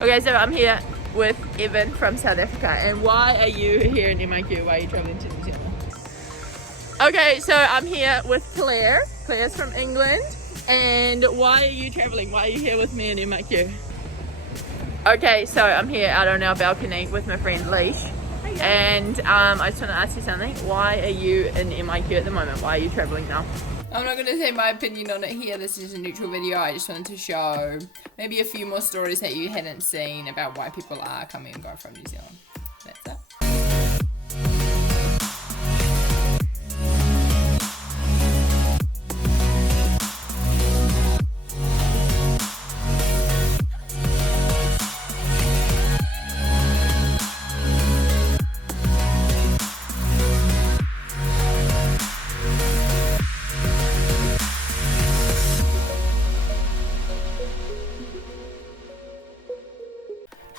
Okay, so I'm here with Evan from South Africa. And why are you here in MIQ? Why are you traveling to New Zealand? Okay, so I'm here with Claire. Claire's from England. And why are you traveling? Why are you here with me in MIQ? Okay, so I'm here out on our balcony with my friend Leash. And I just want to ask you something. Why are you in MIQ at the moment? Why are you traveling now? I'm not going to say my opinion on it here. This is a neutral video. I just wanted to show maybe a few more stories that you hadn't seen about why people are coming and going from New Zealand. That's it.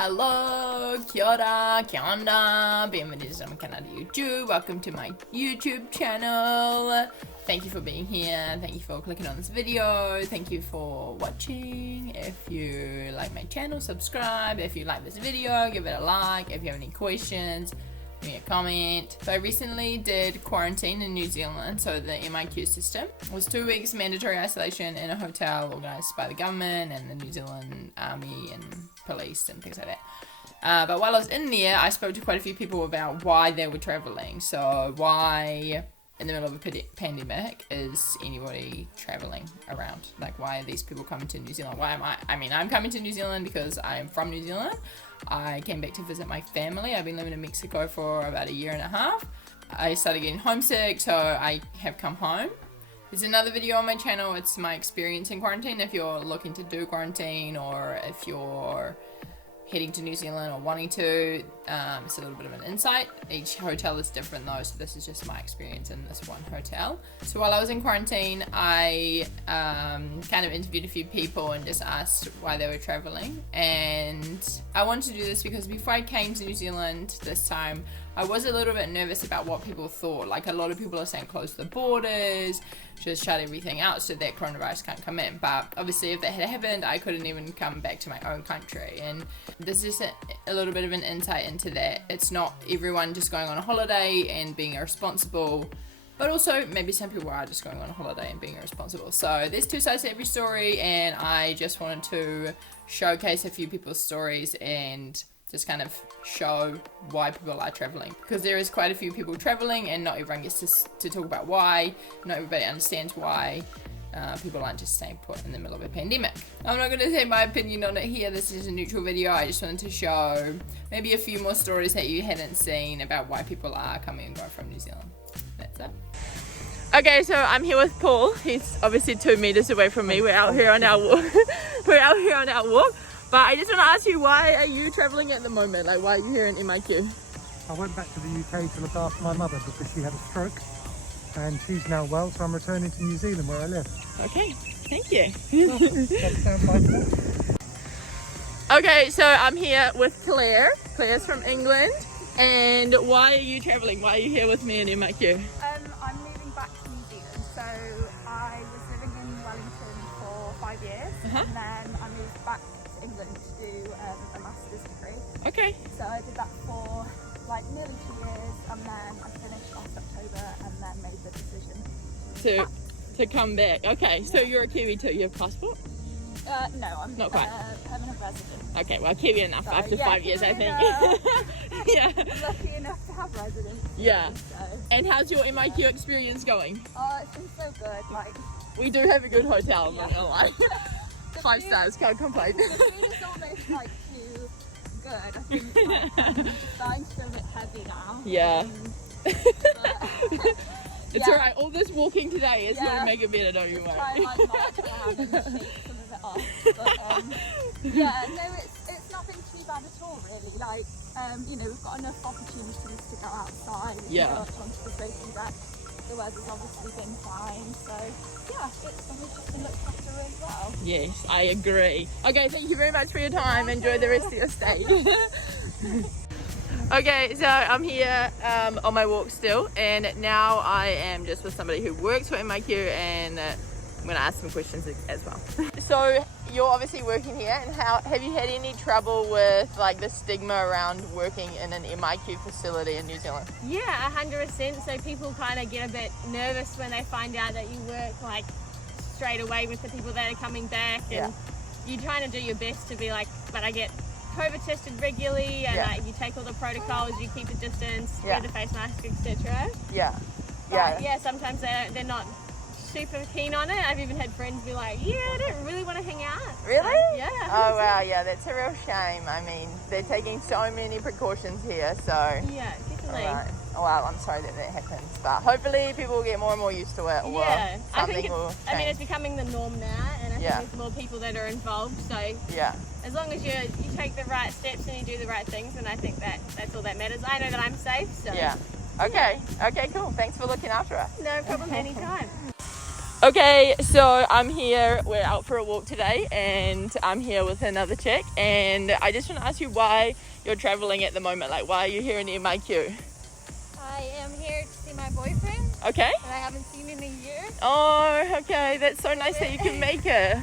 Hello, kia ora, kia onda, bienvenidos a mi canal de YouTube. Welcome to my YouTube channel. Thank you for being here. Thank you for clicking on this video. Thank you for watching. If you like my channel, subscribe. If you like this video, give it a like. If you have any questions, give me a comment. So I recently did quarantine in New Zealand. So the MIQ system was 2 weeks mandatory isolation in a hotel organized by the government and the New Zealand Army and police and things like that. But while I was in there, I spoke to quite a few people about why they were traveling. So why in the middle of a pandemic is anybody traveling around? Like, why are these people coming to New Zealand? Why am I'm coming to New Zealand because I am from New Zealand. I came back to visit my family. I've been living in Mexico for about 1.5 years. I started getting homesick, so I have come home. There's another video on my channel. It's my experience in quarantine. If you're looking to do quarantine or if you're heading to New Zealand or wanting to, it's a little bit of an insight. Each hotel is different though, so this is just my experience in this one hotel. So while I was in quarantine, I kind of interviewed a few people and just asked why they were traveling. And I wanted to do this because before I came to New Zealand this time, I was a little bit nervous about what people thought. Like, a lot of people are saying close the borders, just shut everything out so that coronavirus can't come in. But obviously if that had happened, I couldn't even come back to my own country. And this is a little bit of an insight into that. It's not everyone just going on a holiday and being irresponsible, but also maybe some people are just going on a holiday and being irresponsible. So there's two sides to every story, and I just wanted to showcase a few people's stories and just kind of show why people are traveling, because there is quite a few people traveling and not everyone gets to talk about why. Not everybody understands why people aren't just staying put in the middle of a pandemic. I'm not going to say my opinion on it here. This is a neutral video. I just wanted to show maybe a few more stories that you hadn't seen about why people are coming and going from New Zealand. That's it. Okay, so I'm here with Paul. He's obviously 2 meters away from me. We're out here on our walk. But I just want to ask you, why are you traveling at the moment? Like, why are you here in MIQ? I went back to the UK to look after my mother because she had a stroke and she's now well, so I'm returning to New Zealand where I live. Okay, thank you. That sounds like it. Okay, so I'm here with Claire. Claire's from England. And why are you traveling? Why are you here with me in MIQ? I'm moving back to New Zealand. So I was living in Wellington for 5 years, and then I moved back to England to do a master's degree. Okay. So I did that for like nearly 2 years, and then I finished last October, and then made the decision To come back. Okay, so you're a Kiwi too. You have a passport? No, I'm not quite. Permanent resident. Okay, well, Kiwi enough So, after yeah, 5 years, I think. Yeah. Lucky enough to have residence. Yeah. So. And how's your MIQ experience going? Oh, it's been so good. Like, We do have a good hotel, I'm not gonna lie. 5 stars, can't complain. the food is almost like too good. I think like, I'm starting to feel a bit heavy now. Yeah. But, It's yeah. alright, all this walking today is Yeah. gonna make it better, don't you try worry. and like march around and shake some of it off. But yeah, no, it's not been too bad at all really. Like, we've got enough opportunities to go outside and Yeah. go up onto the soaking deck. The weather's obviously been fine, so yeah, it's just been looked after as well. Yes, I agree. Okay, thank you very much for your time. Enjoy the rest of your stay. Okay, so I'm here on my walk still, and now I am just with somebody who works for MIQ, and gonna ask some questions as well. So you're obviously working here, and how have you had any trouble with like the stigma around working in an MIQ facility in New Zealand? Yeah, 100%. So people kind of get a bit nervous when they find out that you work like straight away with the people that are coming back, and you're trying to do your best to be like, but I get COVID tested regularly, and like, you take all the protocols, you keep the distance, wear the face mask, etc. Yeah, sometimes they're not super keen on it. I've even had friends be like, yeah, I don't really want to hang out. Really? So, yeah. Oh wow, yeah, that's a real shame. I mean, they're taking so many precautions here, so. Yeah, definitely. Right. Well, I'm sorry that happens, but hopefully people will get more and more used to it, or I think will I mean, it's becoming the norm now, and I think there's more people that are involved, so as long as you take the right steps and you do the right things, and I think that's all that matters. I know that I'm safe, so. Yeah. Okay, cool. Thanks for looking after us. No problem, anytime. Okay, so I'm here, we're out for a walk today, and I'm here with another chick, and I just want to ask you why you're traveling at the moment. Like, why are you here in MIQ? I am here to see my boyfriend. Okay. That I haven't seen in a year. Oh, okay, that's so nice that you can make it.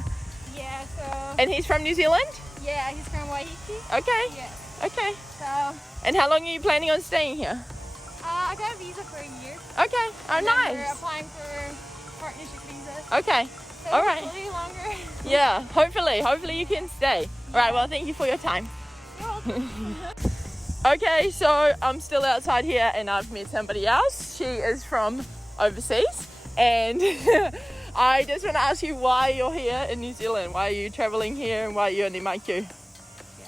Yeah, so. And he's from New Zealand? Yeah, he's from Waiheke. Okay. Yeah. Okay. So. And how long are you planning on staying here? I got a visa for a year. Okay. Oh, nice. We're applying for partnership visa. Okay. So all right. hopefully longer. Yeah, hopefully you can stay. All right, well, thank you for your time. You're welcome. Okay, so I'm still outside here, and I've met somebody else. She is from overseas, and I just want to ask you why you're here in New Zealand. Why are you traveling here, and why are you in MIQ? Yeah.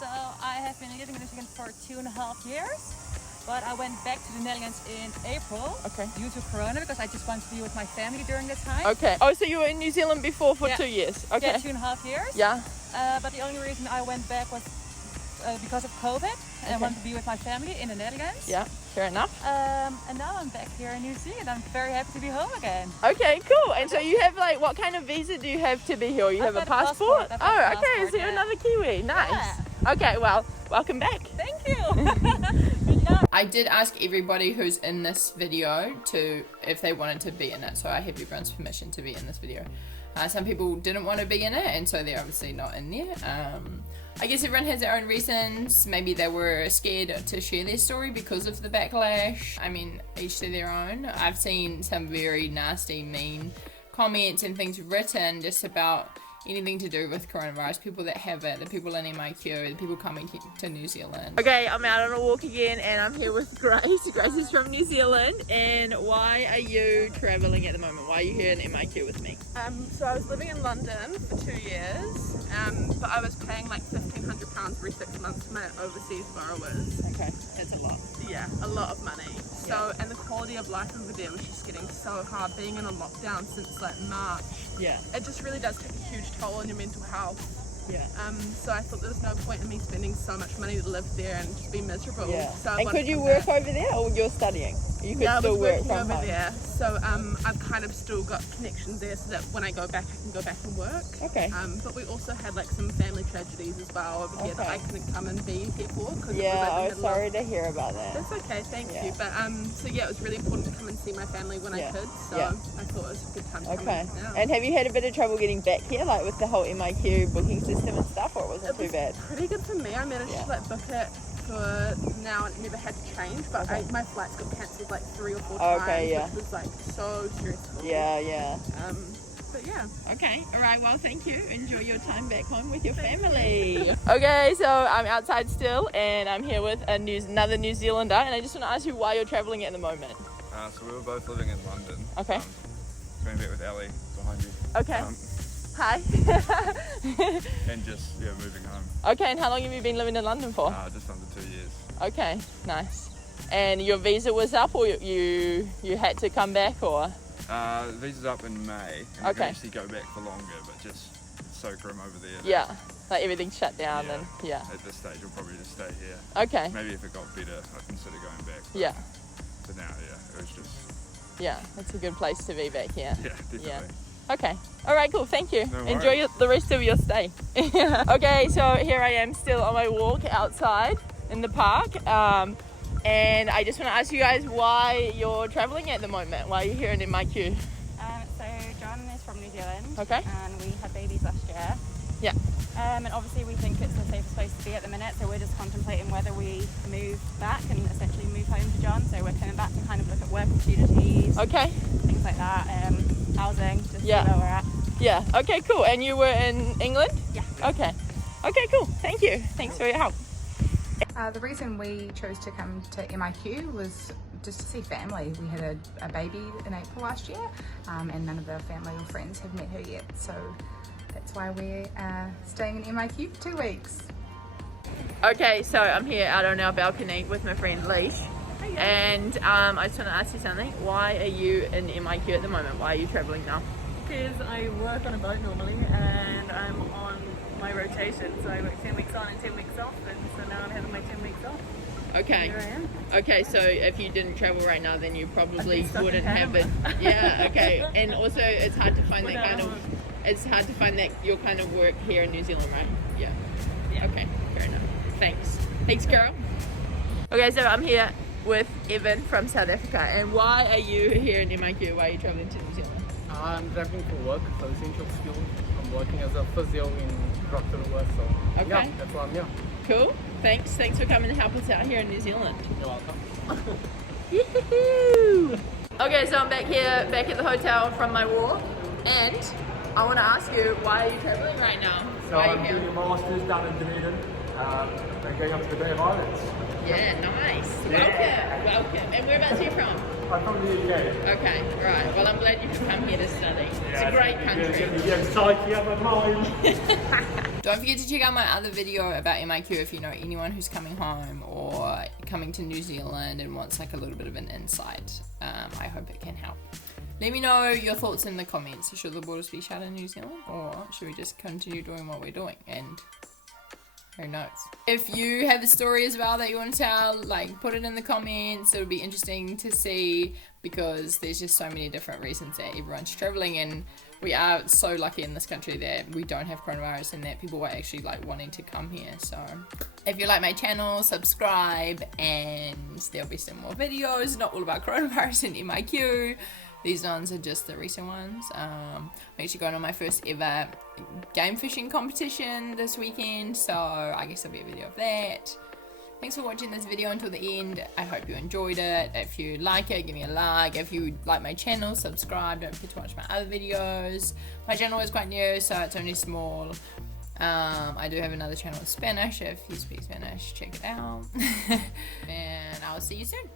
So I have been living in New Zealand for 2.5 years. But I went back to the Netherlands in April due to Corona, because I just wanted to be with my family during this time. Okay. Oh, so you were in New Zealand before for 2 years? Okay. Yeah, 2.5 years. Yeah. But the only reason I went back was because of COVID. And I wanted to be with my family in the Netherlands. Yeah, fair enough. And now I'm back here in New Zealand. I'm very happy to be home again. Okay, cool. And so you have like, what kind of visa do you have to be here? You have a passport? Oh, okay. So you're another Kiwi. Nice. Yeah. Okay, well, welcome back. Thank you. I did ask everybody who's in this video if they wanted to be in it, so I have everyone's permission to be in this video. Some people didn't want to be in it, and so they're obviously not in there. I guess everyone has their own reasons. Maybe they were scared to share their story because of the backlash. I mean, each to their own. I've seen some very nasty, mean comments and things written just about anything to do with coronavirus, people that have it, the people in MIQ, the people coming to New Zealand. Okay, I'm out on a walk again, and I'm here with Grace. Grace is from New Zealand, and why are you travelling at the moment? Why are you here in MIQ with me? So I was living in London for 2 years, but I was paying like £1,500 every 6 months for my overseas borrowers. Okay, that's a lot. Yeah, a lot of money. So, and the quality of life over there was just getting so hard, being in a lockdown since like March. Yeah. It just really does take a huge toll on your mental health. Yeah. So I thought there was no point in me spending so much money to live there and just be miserable. Yeah. So and could you work over there, or you're studying? You could still work from over home. there. So I've kind of still got connections there, so that when I go back, I can go back and work. Okay. But we also had like some family tragedies as well over here that I couldn't come and be here for. Yeah, I was sorry to hear about that. That's okay, thank you. But so yeah, it was really important to come and see my family when I could. So I thought it was a good time to come in now. And have you had a bit of trouble getting back here, like with the whole MIQ booking system and stuff, or it wasn't too bad? Pretty good for me. I managed to like book it for now, and it never had to change, but my flights got cancelled like 3 or 4 times, which was like so stressful. Yeah. But yeah. Okay, alright, well thank you. Enjoy your time back home with your family. Okay, so I'm outside still, and I'm here with another New Zealander, and I just want to ask you why you're travelling at the moment. So we were both living in London. Okay. Going back with Ali behind you. Okay. Hi. And just, moving home. Okay, and how long have you been living in London for? Just under 2 years. Okay, nice. And your visa was up, or you had to come back, or? The visa's up in May, and we can actually go back for longer, but just it's so grim over there. Yeah, like everything's shut down and At this stage, we'll probably just stay here. Okay. Maybe if it got better, I'd consider going back. Yeah. For now, it was just... Yeah, it's a good place to be back here. Yeah, definitely. Yeah. Okay. All right, cool. Thank you. No Enjoy the rest of your stay. Okay, so here I am still on my walk outside in the park. And I just want to ask you guys why you're traveling at the moment. Why are you here in MIQ? So John is from New Zealand. Okay. And we had babies last year. Yeah. And obviously we think it's the safest place to be at the minute, so we're just contemplating whether we move back and essentially move home to John. So we're coming back to kind of look at work opportunities, Okay. things like that, housing, just Yeah. see where we're at. Yeah. Okay, cool. And you were in England? Yeah. Okay. Okay, cool. Thank you. Thanks for your help. The reason we chose to come to MIQ was just to see family. We had a baby in April last year, and none of our family or friends have met her yet. So that's why we're staying in MIQ for 2 weeks. Okay, so I'm here out on our balcony with my friend Leash. And I just want to ask you something. Why are you in MIQ at the moment? Why are you travelling now? Because I work on a boat normally and I'm on my rotation, so I work 10 weeks on and 10 weeks off, and so now I'm having my 10 weeks off. Okay. Here I am. Okay, so if you didn't travel right now, then you probably stuck in wouldn't have it. Panama. Yeah, okay. And also it's hard to find that kind of, it's hard to find that your kind of work here in New Zealand, right? Yeah. Yeah. Okay, fair enough. Thanks. Thanks, girl. Okay, so I'm here with Evan from South Africa. And why are you here in MIQ? Why are you traveling to New Zealand? I'm traveling for work, so essential skills. I'm working as a physio in Rockville, so Okay. yeah, that's why I'm here. Cool. Thanks for coming to help us out here in New Zealand. You're welcome. Yoo-hoo! Okay, so I'm back here, back at the hotel from my walk, and I want to ask you, why are you traveling right now? So why are you I'm here? doing a master's down in Dunedin. I'm going up to the Bay of Islands. Yeah, nice. Yeah. Welcome. And whereabouts are you from? I'm from the UK. Okay, right. Well, I'm glad you could come here to study. It's a great country. Yeah, psyche up my mind. Don't forget to check out my other video about MIQ if you know anyone who's coming home or coming to New Zealand and wants like a little bit of an insight. I hope it can help. Let me know your thoughts in the comments. Should the borders be shut in New Zealand, or should we just continue doing what we're doing? And who knows? If you have a story as well that you want to tell, like put it in the comments. It'll be interesting to see, because there's just so many different reasons that everyone's traveling, and we are so lucky in this country that we don't have coronavirus and that people are actually like wanting to come here. So if you like my channel, subscribe, and there'll be some more videos, not all about coronavirus and MIQ. These ones are just the recent ones. I'm actually going on my first ever game fishing competition this weekend, so I guess there'll be a video of that. Thanks for watching this video until the end. I hope you enjoyed it. If you like it, give me a like. If you like my channel, subscribe. Don't forget to watch my other videos. My channel is quite new, so it's only small. I do have another channel in Spanish. If you speak Spanish, check it out. And I'll see you soon.